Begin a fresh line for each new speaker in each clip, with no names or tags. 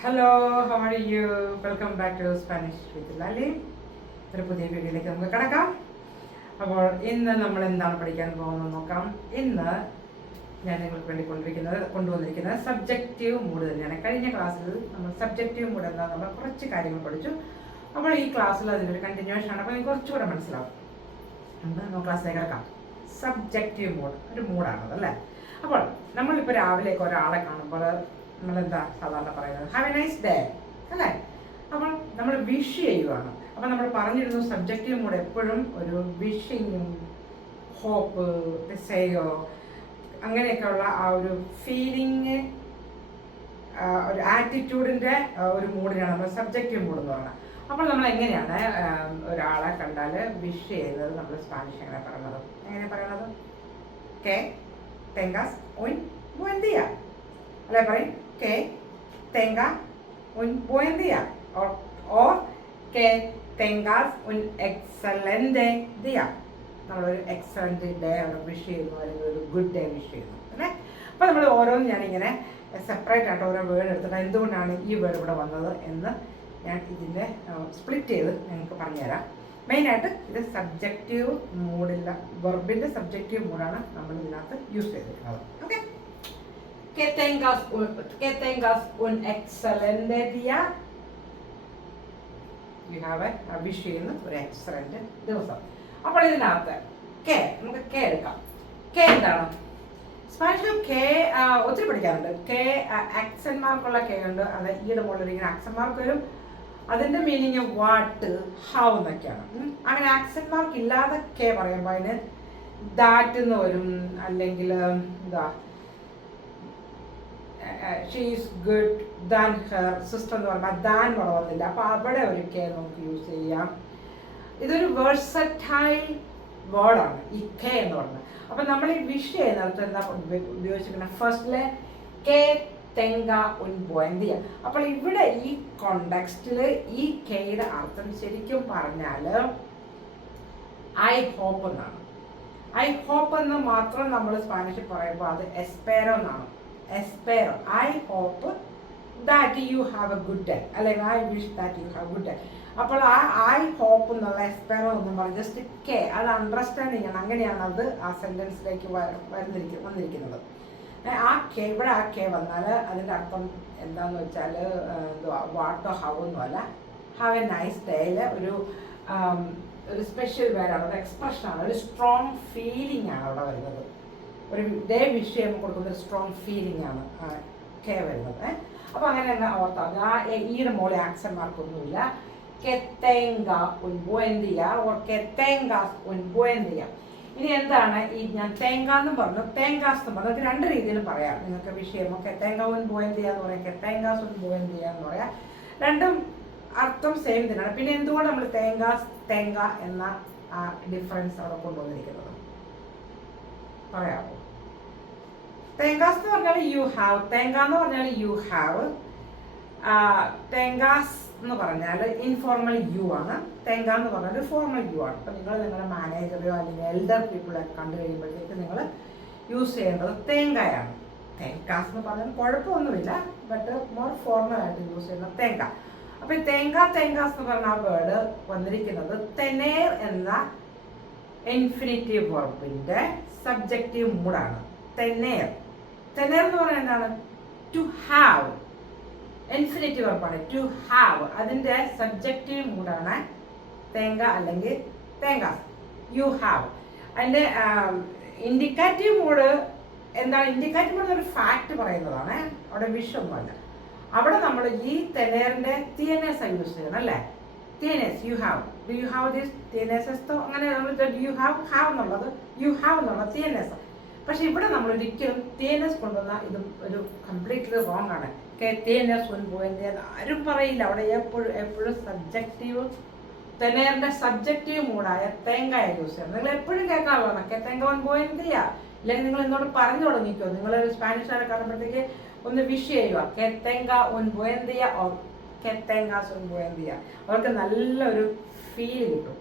Hello how are you welcome back to Spanish with Lali ഒരു പുതിയ വീഡിയോയിലേക്ക് നമുക്ക് കിടക്കാം. അപ്പോൾ ഇന്ന് നമ്മൾ എന്താണ് പഠിക്കാൻ പോകുന്നത് നോക്കാം. ഇന്ന് ഞാൻ നിങ്ങൾക്ക് വേണ്ടി കൊണ്ടിരിക്കുന്നത് കൊണ്ടുവന്നിരിക്കുന്നത് സബ്ജക്റ്റീവ് മൂഡ് തന്നെയാണ്. കഴിഞ്ഞ ക്ലാസ്സിൽ നമ്മൾ സബ്ജക്റ്റീവ് മൂഡ് എന്താ നമ്മൾ കുറച്ച് കാര്യങ്ങൾ പഠിച്ചു. അപ്പോൾ ഈ ക്ലാസ്സിൽ അതിനൊരു കണ്ടിന്യൂഷൻ ആണ്. അപ്പോൾ കുറച്ചുകൂടെ മനസ്സിലാവും. നമുക്ക് നമുക്ക് ക്ലാസ്സിലേക്ക് കിടക്കാം. സബ്ജക്റ്റീവ് മൂഡ് ഒരു മൂഡാണത് അല്ലേ? അപ്പോൾ നമ്മളിപ്പോൾ രാവിലെയൊക്കെ ഒരാളെ കാണുമ്പോൾ നമ്മളെന്താ സാധാരണ പറയുന്നത്? ഹാവ് എ നൈസ് ഡേ അല്ലേ? അപ്പോൾ നമ്മൾ വിഷ് ചെയ്യുവാണ്. അപ്പോൾ നമ്മൾ പറഞ്ഞിരുന്നു സബ്ജക്റ്റിലും കൂടെ എപ്പോഴും ഒരു വിഷിങ്ങും ഹോപ്പ് ഡിസയോ അങ്ങനെയൊക്കെയുള്ള ആ ഒരു ഫീലിംഗ് ഒരു ആറ്റിറ്റ്യൂഡിന്റെ ഒരു മൂഡിനാണ് നമ്മൾ സബ്ജക്റ്റീവ് മൂഡ് എന്ന് പറയുന്നത്. അപ്പോൾ നമ്മൾ എങ്ങനെയാണ് ഒരാളെ കണ്ടാൽ വിഷ് ചെയ്യുന്നത് നമ്മൾ സ്പാനിഷ് എങ്ങനെ പറയുന്നത്? എങ്ങനെ പറയുന്നത്? കെ തെങ്കാസ് ഒൻ ബുവൻ ദിയ അല്ലെ പറയും കെ തെങ്ക ഉൻ ദിയ ഓർ കെ തെങ്കാസ് ഉൻ എക്സലന്റ് ദിയ നമ്മളൊരു എക്സലന്റ് ഡേ അവിടെ വിഷ് ചെയ്യുന്നു അല്ലെങ്കിൽ ഒരു ഗുഡ് ഡേ വിഷ് ചെയ്യുന്നു അല്ലേ? അപ്പോൾ നമ്മൾ ഓരോന്നും ഞാനിങ്ങനെ സെപ്പറേറ്റ് ആയിട്ട് ഓരോ വേർഡ് എടുത്തിട്ട് എന്തുകൊണ്ടാണ് ഈ വേർഡ് ഇവിടെ വന്നത് എന്ന് ഞാൻ ഇതിന്റെ സ്പ്ലിറ്റ് ചെയ്ത് നിങ്ങൾക്ക് പറഞ്ഞുതരാം. മെയിനായിട്ട് ഇത് സബ്ജക്റ്റീവ് മൂഡില്ല വെർബിന്റെ സബ്ജക്റ്റീവ് മൂഡാണ് നമ്മൾ ഇതിനകത്ത് യൂസ് ചെയ്തിരിക്കുന്നത് okay Que tengas un, que tengas un excelente día. You have a wish ചെയ്യുന്ന ഒരു എക്സലന്റ് ദിവസം. അപ്പോൾ ഇതിനകത്ത് കെ നമുക്ക് കെ എടുക്കാം. കെ എന്താണ്? സ്പാനിഷിൽ കെ ഒത്തിരി പഠിക്കാറുണ്ട് കെ ആക്സൻ മാർക്കുള്ള കെ ഉണ്ട്. അത് ഈയുടെ മുകളിൽ ഇങ്ങനെ ആക്സൻ മാർക്ക് വരും. അതിന്റെ മീനിങ് വാട്ട് ഹൗ എന്നൊക്കെയാണ്. അങ്ങനെ ആക്സൻ മാർക്ക് ഇല്ലാതെ കെ പറയുമ്പോൾ അതിന് ദാറ്റ് എന്ന് വരും. അല്ലെങ്കിൽ എന്താ she's good than her sister എന്ന് പറഞ്ഞാൽ ദാൻ വളർന്നില്ല. അപ്പൊ അവിടെ ഒരു കെ നമുക്ക് യൂസ് ചെയ്യാം. ഇതൊരു വേഴ്സറ്റൈൽ വേർഡാണ് ഈ കെ എന്ന് പറയുന്നത് അപ്പൊ നമ്മൾ ഈ വിഷ് ചെയ്യുന്നിടത്ത് എന്താ ഉപയോഗിച്ചിരിക്കുന്നത് ഫസ്റ്റിലെ കെ തെങ്ക ഉൻ ബോയന്തിയ അപ്പോൾ ഇവിടെ ഈ കോണ്ടെക്സ്റ്റിൽ ഈ കെയുടെ അർത്ഥം ശരിക്കും പറഞ്ഞാൽ ഐ ഹോപ്പ് എന്നാണ്. ഐ ഹോപ്പ് എന്ന് മാത്രം നമ്മൾ സ്പാനിഷിൽ പറയുമ്പോൾ അത് എസ്പേറോ എന്നാണ്. എസ്പേറോ I hope that you have a good day അല്ലെങ്കിൽ I wish that you have good day അപ്പോൾ ആ ഐ ഹോപ്പ് എന്നുള്ള എസ്പെയർ എന്ന് പറഞ്ഞു ജസ്റ്റ് കെ അത് അണ്ടർസ്റ്റാൻഡ് ചെയ്യണം അങ്ങനെയാണ് അത് ആ സെന്റൻസിലേക്ക് വരുന്നിരിക്കും വന്നിരിക്കുന്നത്. ആ കെ ഇവിടെ ആ കെ വന്നാൽ അതിന്റെ അർത്ഥം എന്താന്ന് വെച്ചാൽ എന്തുവാ? വാട്ടോ ഹൗ ഒന്നുമല്ല ഹാവ് എ നൈസ് ഡേയിൽ ഒരു ഒരു സ്പെഷ്യൽ വേർഡാണ് ഒരു എക്സ്പ്രഷനാണ് ഒരു സ്ട്രോങ് ഫീലിംഗ് ആണ് അവിടെ വരുന്നത്. ഒരു ദേ വിഷയം കൊടുക്കുന്ന ഒരു സ്ട്രോങ് ഫീലിംഗ് ആണ് കെ വരുന്നത്. അപ്പോൾ അങ്ങനെ തന്നെ ഓർത്താൽ ആ ഈയുടെ മോളെ ആക്സൻ മാർക്കൊന്നുമില്ല. കെത്തേങ്ക ഉൻ un ഓർ día ഉൻ día ഇനി എന്താണ് ഈ ഞാൻ തേങ്ക എന്ന് പറഞ്ഞു. തേങ്കാസ് എന്ന് പറഞ്ഞു. രണ്ട് രീതിയിലും പറയാം. നിങ്ങൾക്ക് വിഷയമോ കെത്തേങ്ക തേങ്ക ഉൻ ദിയ എന്ന് പറയാം കെത്തേങ്കാസ് ഉൻ ദിയ എന്ന് പറയാം. രണ്ടും അർത്ഥം സെയിം തന്നെയാണ്. പിന്നെ എന്തുകൊണ്ട് നമ്മൾ തേങ്കാസ് തേങ്ക എന്ന ഡിഫറൻസ് അവിടെ കൊണ്ടുവന്നിരിക്കുന്നത്? പറയാമോ തേങ്കാസ് എന്ന് പറഞ്ഞാൽ യു ഹാവ് തേങ്ക എന്ന് പറഞ്ഞാൽ യു ഹാവ് തേങ്കാസ് എന്ന് പറഞ്ഞാൽ ഇൻഫോർമൽ യു ആണ്. തേങ്ക എന്ന് പറഞ്ഞാൽ ഫോർമൽ യു ആണ്. അപ്പം നിങ്ങൾ നിങ്ങളുടെ മാനേജറോ അല്ലെങ്കിൽ എൽഡർ പീപ്പിളെ കണ്ടു കഴിയുമ്പോഴത്തേക്ക് നിങ്ങൾ യൂസ് ചെയ്യേണ്ടത് തേങ്കയാണ് തേങ്കാസ് എന്ന് പറഞ്ഞാൽ കുഴപ്പമൊന്നുമില്ല ബട്ട് മോർ ഫോർമൽ ആയിട്ട് യൂസ് ചെയ്യുന്ന തേങ്ക അപ്പൊ തേങ്ക തേങ്കാസ് എന്ന് പറഞ്ഞ ആ വേർഡ് വന്നിരിക്കുന്നത് തെനേർ എന്ന ഇൻഫിനിറ്റീവ് വർബിന്റെ സബ്ജക്റ്റീവ് മൂഡാണ് തെനേർ തെനേർ എന്ന് പറയുന്നത് എന്താണ്? ടു ഹാവ് ഇൻഫിനിറ്റീവ് വർബാണ് ടു ഹാവ് അതിന്റെ സബ്ജക്റ്റീവ് മൂഡാണ് തേങ്ക അല്ലെങ്കിൽ തേങ്ങ. യു ഹാവ് അതിന്റെ ഇൻഡിക്കേറ്റീവ് മൂഡ് എന്താണ്? ഇൻഡിക്കേറ്റീവ് മൂഡ് ഒരു ഫാക്ട് പറയുന്നതാണ്. അവിടെ വിഷമൊന്നുമല്ല അവിടെ നമ്മൾ ഈ തെനേറിന്റെ തിയനേഴ്സ് ചെയ്യണം അല്ലേ? തിയനേഴ്സ് you have do you have this തിയനേസസ് അങ്ങനെ നമ്മൾ യു ഹാവ് ഹാവ് എന്നുള്ളത് യു ഹാവ് എന്നുള്ളത് തിയനേസ് പക്ഷെ ഇവിടെ നമ്മൾ ഒരിക്കലും തിയനസ് കൊണ്ടുവന്ന ഇത് ഒരു കംപ്ലീറ്റ്ലി റോങ് ആണ്. തിയനസ് മുൻപോയിന്റെ ആരും പറയില്ല. അവിടെ എപ്പോഴും എപ്പോഴും സബ്ജക്റ്റീവ് തെനേറിന്റെ സബ്ജക്റ്റീവ് മൂഡായ തേങ്ങ യൂസ് ചെയ്യണം നിങ്ങൾ എപ്പോഴും കേൾക്കാൻ പോകണം കെ തേങ്ക ഇല്ല. ഇല്ലെങ്കിൽ നിങ്ങൾ എന്നോട് പറഞ്ഞു തുടങ്ങിക്കോ. നിങ്ങൾ സ്പാനിഷ് കാണുമ്പോഴത്തേക്ക് ഒന്ന് വിഷ് ചെയ്യുക. കെ തേങ്ക ഒൻ ബുയന്തിയ ഓർ കെ തേങ്കാസ് എന്ത് ചെയ്യാം? അവർക്ക് നല്ലൊരു ഫീൽ കിട്ടും.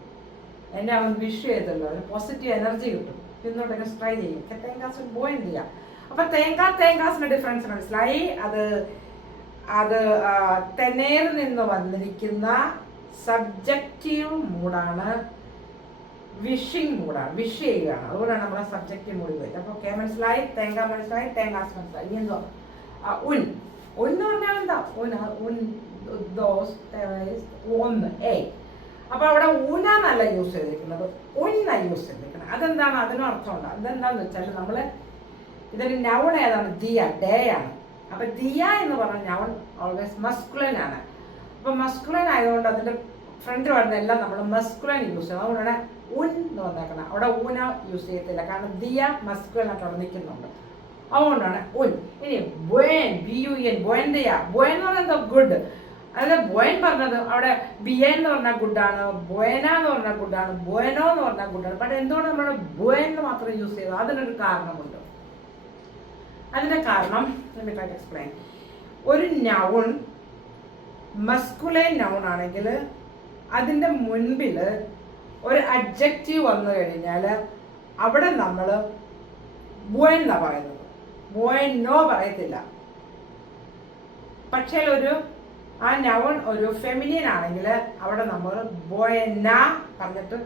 എന്നെ അവൻ വിഷ് ചെയ്തല്ലോ ഒരു പോസിറ്റീവ് എനർജി കിട്ടും. ഇന്നോട്ടൊക്കെ ട്രൈ ചെയ്യും. കെ തേങ്കാസ് എന്ത് ചെയ്യാം? അപ്പൊ തേങ്കാ തേങ്കാസിന്റെ ഡിഫറൻസ് മനസ്സിലായി? അത് അത് തെനേർ നിന്ന് വന്നിരിക്കുന്ന സബ്ജക്റ്റീവ് മൂഡാണ്. വിഷിംഗ് മൂഡാണ്. വിഷ് ചെയ്യുകയാണ്. അതുകൊണ്ടാണ് നമ്മളെ സബ്ജക്റ്റീവ് മൂഡ് പോയത് അപ്പോൾ കെ മനസ്സിലായി? തേങ്ങ മനസ്സിലായി? തേങ്ങാസ് മനസ്സിലായി. എന്തോ? ഉൻ. എന്ന് പറഞ്ഞാൽ എന്താ ഒന്ന് ഏ അപ്പൊ അവിടെ ഊനാന്നല്ല യൂസ് ചെയ്തിരിക്കുന്നത്. ഉന്ന യൂസ് ചെയ്തിരിക്കുന്നത്. അതെന്താണ്? അതിനും അർത്ഥമുണ്ട്. അതെന്താന്ന് വെച്ചാൽ നമ്മൾ ഇതൊരു നൗൺ ഏതാണ്? ദിയ ഡേ ആണ്. അപ്പൊ ദിയ എന്ന് പറഞ്ഞ നൗൺ ഓൾവേസ് മസ്കുലൻ ആണ്. അപ്പൊ മസ്കുലൻ ആയതുകൊണ്ട് അതിന്റെ ഫ്രണ്ട് വരുന്ന എല്ലാം നമ്മൾ മസ്കുലൻ യൂസ് ചെയ്യണം. അതുകൊണ്ടാണ് ഉൻ എന്ന് വന്നേക്കണം അവിടെ ഊന യൂസ് ചെയ്യത്തില്ല. കാരണം ദിയ മസ്കുലൻ ആയിട്ട് നിൽക്കുന്നുണ്ട്. അതുകൊണ്ടാണ്. ഉൻ ഇനി ബോയൻ ബി യു എൻ ബോയൻ ദിയ ബോയൻ എന്ന് പറയുന്നത് ഗുഡ് അതായത് ബോയൻ പറഞ്ഞത് അവിടെ ബിയ എന്ന് പറഞ്ഞാൽ ഗുഡാണ് ബോയന എന്ന് പറഞ്ഞാൽ ഗുഡാണ് ബോയനോ എന്ന് പറഞ്ഞാൽ ഗുഡാണ് പക്ഷെ എന്തുകൊണ്ട് നമ്മൾ ബോയൻ എന്ന് മാത്രം യൂസ് ചെയ്തു? അതിനൊരു കാരണമുണ്ട്. അതിന്റെ കാരണം എക്സ്പ്ലെയിൻ ഒരു നൗൺ മസ്കുലൈൻ നൗൺ ആണെങ്കിൽ അതിന്റെ മുൻപിൽ ഒരു അഡ്ജക്റ്റീവ് വന്നു കഴിഞ്ഞാൽ അവിടെ നമ്മൾ ബോയൻ എന്നാണ് പറയുന്നത്. ബോയൻ നോ പറയത്തില്ല. പക്ഷേ ഒരു ആ നൗൺ ഒരു ഫെമിനിയൻ ആണെങ്കിൽ അവിടെ നമ്മൾ ബോയന പറഞ്ഞിട്ട്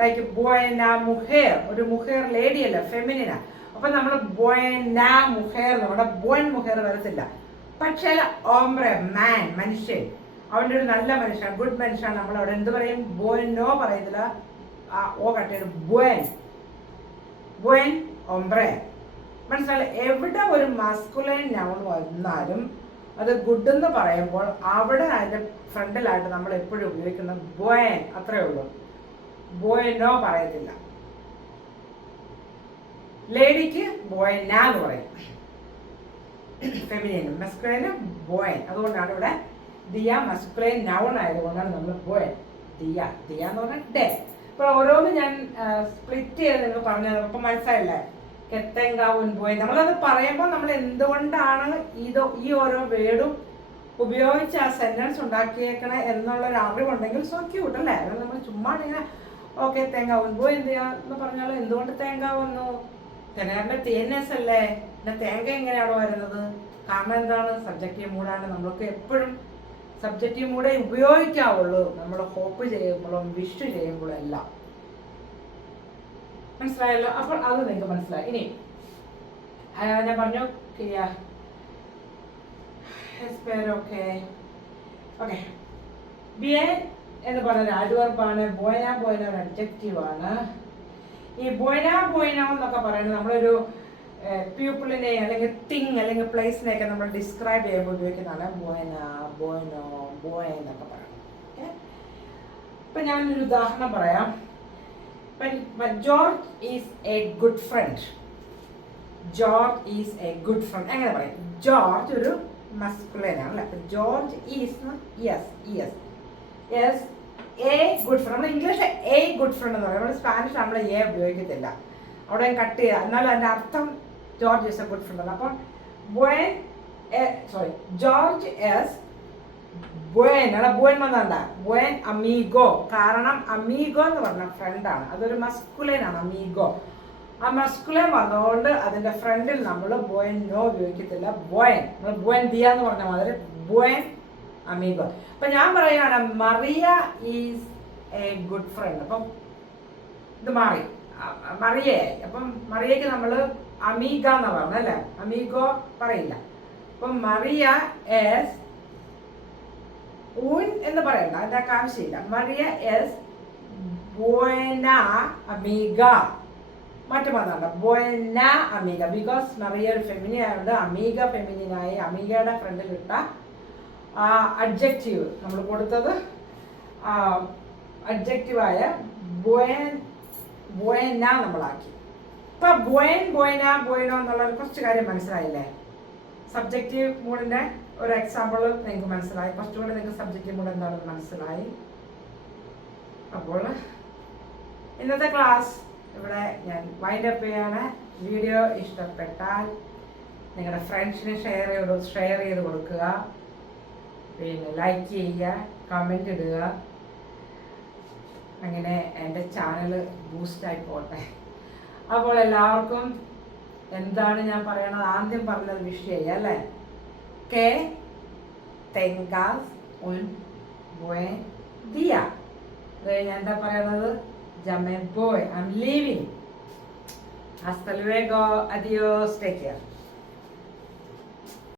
ലൈക്ക് ബോയന മുഹേർ ഒരു മുഹേർ ലേഡി അല്ല ഫെമിനിന അപ്പൊ നമ്മൾ ബോയന മുഹേർ നമ്മുടെ ബോയൻ മുഹേർ വരത്തില്ല. പക്ഷേ ഓംബ്ര മാൻ മനുഷ്യൻ അവന്റെ ഒരു നല്ല മനുഷ്യൻ ഗുഡ് മനുഷ്യൻ നമ്മൾ അവിടെ എന്ത് പറയും? ബോയൻ പറയത്തില്ല. ആ ഓ കട്ടയുടെ ബോയൻ ബോയൻ ഒംബ്രെ മനസ്സിലായി എവിടെ ഒരു മസ്കുലൈൻ നൗൺ വന്നാലും അത് ഗുഡ് എന്ന് പറയുമ്പോൾ അവിടെ അതിന്റെ ഫ്രണ്ടിലായിട്ട് നമ്മൾ എപ്പോഴും ഉപയോഗിക്കുന്ന ബോയൻ അത്രേ ഉള്ളൂ. ബോയനോ പറയത്തില്ല. ലേഡിക്ക് ബോയന എന്ന് പറയും. ഫെമിനിയനും മസ്കുലൈനും ബോയൻ അതുകൊണ്ടാണ് ഇവിടെ ദിയ മസ്കുലൈൻ നൗൺ ആയതുകൊണ്ടാണ് നമ്മൾ ബോയൻ ദിയ. ദിയ എന്ന് പറഞ്ഞാൽ ഡേ അപ്പൊ ഓരോന്നും ഞാൻ സ്പ്ലിറ്റ് ചെയ്ത് നിങ്ങൾ പറഞ്ഞത് അപ്പം മനസ്സിലായില്ലേ? കെത്തെങ്കാവുൻ പോയി. നമ്മളത് പറയുമ്പോൾ നമ്മൾ എന്തുകൊണ്ടാണ് ഇത് ഈ ഓരോ വേർഡും ഉപയോഗിച്ച് ആ സെന്റൻസ് ഉണ്ടാക്കിയേക്കണേ എന്നുള്ള ഒരു അറിവുണ്ടെങ്കിൽ സോ ക്യൂട്ട് അല്ലേ? നമ്മൾ ചുമ്മാ ഇങ്ങനെ ഓക്കെ തേങ്ങ ഉൻപോ എന്ത് എന്ന് പറഞ്ഞാൽ എന്തുകൊണ്ട് തേങ്ങ വന്നു തെനേറിന്റെ തേനസ് അല്ലേ? പിന്നെ തേങ്ങ എങ്ങനെയാണോ വരുന്നത്? കാരണം എന്താണ്? സബ്ജക്റ്റീവ് മൂടാണ് നമ്മൾക്ക് എപ്പോഴും സബ്ജക്റ്റീവ് മൂടേ ഉപയോഗിക്കാവുള്ളൂ. നമ്മൾ ഹോപ്പ് ചെയ്യുമ്പോഴും വിഷ് ചെയ്യുമ്പോഴും എല്ലാം. മനസ്സിലായല്ലോ? അപ്പോൾ അത് നിങ്ങൾക്ക് മനസ്സിലായി. ഇനി ഞാൻ പറഞ്ഞു ഓക്കെ. ഓക്കെ. ബിയെ എന്ന് പറഞ്ഞ ഒരു അഡ്വർബാണ് ബോയന ബോയന ഒരു അബ്ജക്റ്റീവ് ആണ് ഈ ബോയന ബോയന എന്നൊക്കെ പറയുന്നത് നമ്മളൊരു പീപ്പിളിനെ അല്ലെങ്കിൽ തിങ് അല്ലെങ്കിൽ പ്ലേസിനെയൊക്കെ നമ്മൾ ഡിസ്ക്രൈബ് ചെയ്യുമ്പോൾ ഉപയോഗിക്കുന്നതാണ് ബോയന ബോയനോ ബോയ എന്നൊക്കെ പറയുന്നത്. ഓക്കെ? ഇപ്പം ഞാനൊരു ഉദാഹരണം പറയാം. George is a good friend George is a good friend എങ്ങനെ പറയാം. ജോർജ് ഒരു മസ്കുലൈൻ ആണല്ലേ അപ്പൊ George is yes yes yes a good friend നമ്മൾ ഇംഗ്ലീഷ് എ ഗുഡ് ഫ്രണ്ട് എന്ന് പറയും. നമ്മൾ സ്പാനിഷ് നമ്മൾ എ ഉപയോഗിക്കത്തില്ല. അവിടെ കട്ട് ചെയ്യുക എന്നാലും അതിന്റെ അർത്ഥം George is a good friend അപ്പോൾ അപ്പം ബോയൻ സോറി ജോർജ് എസ് ബുവൻ അല്ല ബുവൻ വന്നണ്ട ബുവൻ അമീഗോ കാരണം അമീഗോ എന്ന് പറഞ്ഞ ഫ്രണ്ടാണ് അതൊരു മസ്കുലൈൻ ആണ് അമീഗോ ആ മസ്കുലൈൻ വന്നതുകൊണ്ട് അതിന്റെ ഫ്രണ്ടിൽ നമ്മൾ ബുവൻ നോ ഉപയോഗിക്കത്തില്ല. ബുവൻ നമ്മൾ ബുവൻ ദിയ എന്ന് പറഞ്ഞ മാതിരി ബുവൻ അമീഗോ അപ്പൊ ഞാൻ പറയുകയാണ് Maria is a good friend അപ്പം ഇത് മാറി. മറിയയായി അപ്പം മറിയയ്ക്ക് നമ്മൾ അമീഗ എന്ന് പറഞ്ഞല്ലേ അമീഗോ പറയില്ല. അപ്പം മറിയ എസ് ഊൻ എന്ന് പറയണ്ട ഒക്കെ ആവശ്യമില്ല. മറിയ എസ് ബോയന അമീഗ. മറ്റു പറഞ്ഞാൽ ബോയന അമീഗ. ബിക്കോസ് മറിയ ഒരു ഫെമിനി ആയതുകൊണ്ട് അമീഗ ഫെമിനിനായി അമീഗയുടെ ഫ്രണ്ടിൽ ഇട്ട അഡ്ജക്റ്റീവ് നമ്മൾ കൊടുത്തത് അഡ്ജക്റ്റീവായ ബോയൻ ബോയന നമ്മളാക്കി. ഇപ്പൊ ബോയൻ ബോയന ബോയനോ എന്നുള്ള കുറച്ച് കാര്യം മനസ്സിലായില്ലേ? സബ്ജക്റ്റീവ് മൂഡിന്റെ ഒരു എക്സാമ്പിൾ നിങ്ങൾക്ക് മനസ്സിലായി. കുറച്ചുകൂടി നിങ്ങൾക്ക് സബ്ജക്റ്റ് കൂടെ എന്താണെന്ന് മനസ്സിലായി. അപ്പോൾ ഇന്നത്തെ ക്ലാസ് ഇവിടെ ഞാൻ വൈൻഡ് അപ്പ് ചെയ്യാണ്. വീഡിയോ ഇഷ്ടപ്പെട്ടാൽ നിങ്ങളുടെ ഫ്രണ്ട്സിന് ഷെയർ ചെയ്ത് ഷെയർ ചെയ്ത് കൊടുക്കുക. പിന്നെ ലൈക്ക് ചെയ്യുക കമന്റ് ഇടുക. അങ്ങനെ എന്റെ ചാനൽ ബൂസ്റ്റായി പോട്ടെ. അപ്പോൾ എല്ലാവർക്കും എന്താണ് ഞാൻ പറയണത്? ആദ്യം പറഞ്ഞത് വിഷയമായി അല്ലേ K tengas un buen día. അത് കഴിഞ്ഞ് എന്താ പറയുന്നത് ജമേ boy I'm leaving Hasta luego. Adiós. Take care.